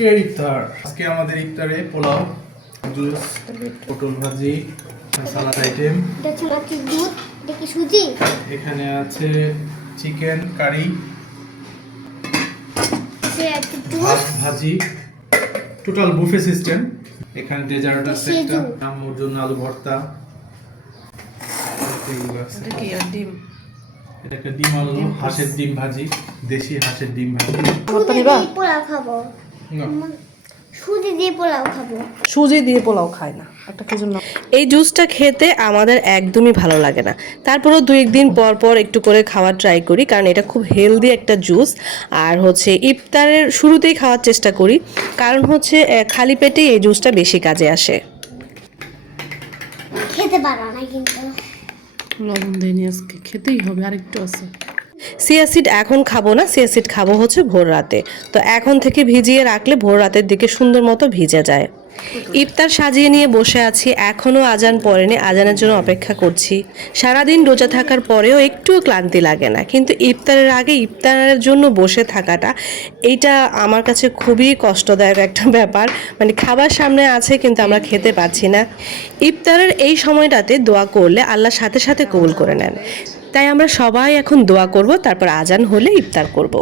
আজকের ইফতার, আজকে আমাদের ইফতারে পোলাও, জুস, পটল ভাজি, সালাদ আইটেম। এখানে আছে চিকেন কারি, ভাত ভাজি, টোটাল বুফে সিস্টেম। এখানে ডেজার্ট আছে একটা, আম্মুর জন্য আলু ভর্তা। ডিম, এটা একটা ডিম আলু, হাঁসের ডিম ভাজি, দেশি হাঁসের ডিম ভাজি। পোলাও খাবো, না, সুজি দিয়ে পোলাও খাবো। সুজি দিয়ে পোলাও খায় না একটা কি জন্য। এই জুসটা খেতে আমাদের একদমই ভালো লাগে না, তারপরেও 2-1 দিন পর পর একটু করে খাওয়ার ট্রাই করি, কারণ এটা খুব হেলদি একটা জুস। আর হচ্ছে ইফতারের শুরুতেই খাওয়ার চেষ্টা করি, কারণ হচ্ছে খালি পেটে এই জুসটা বেশি কাজে আসে। খেতে পারো না কিন্তু লবণ দেয়নি আজকে, খেতেই হবে, আরেকটু আছে। সিয়াসিড এখন খাবো না, সিয়াসিড খাবো হচ্ছে ভোর রাতে। তো এখন থেকে ভিজিয়ে রাখলে ভোর রাতের দিকে সুন্দর মতো ভিজে যায়। ইফতার সাজিয়ে নিয়ে বসে আছি, এখনও আজান পড়েনি, আজানের জন্য অপেক্ষা করছি। সারাদিন রোজা থাকার পরেও একটুও ক্লান্তি লাগে না, কিন্তু ইফতারের আগে ইফতারের জন্য বসে থাকাটা এইটা আমার কাছে খুবই কষ্টদায়ক একটা ব্যাপার। মানে খাবার সামনে আছে কিন্তু আমরা খেতে পাচ্ছি না। ইফতারের এই সময়টাতে দোয়া করলে আল্লাহ সাথে সাথে কবুল করে নেন, তাই আমরা সবাই এখন দোয়া করব, তারপর আজান হলে ইফতার করব।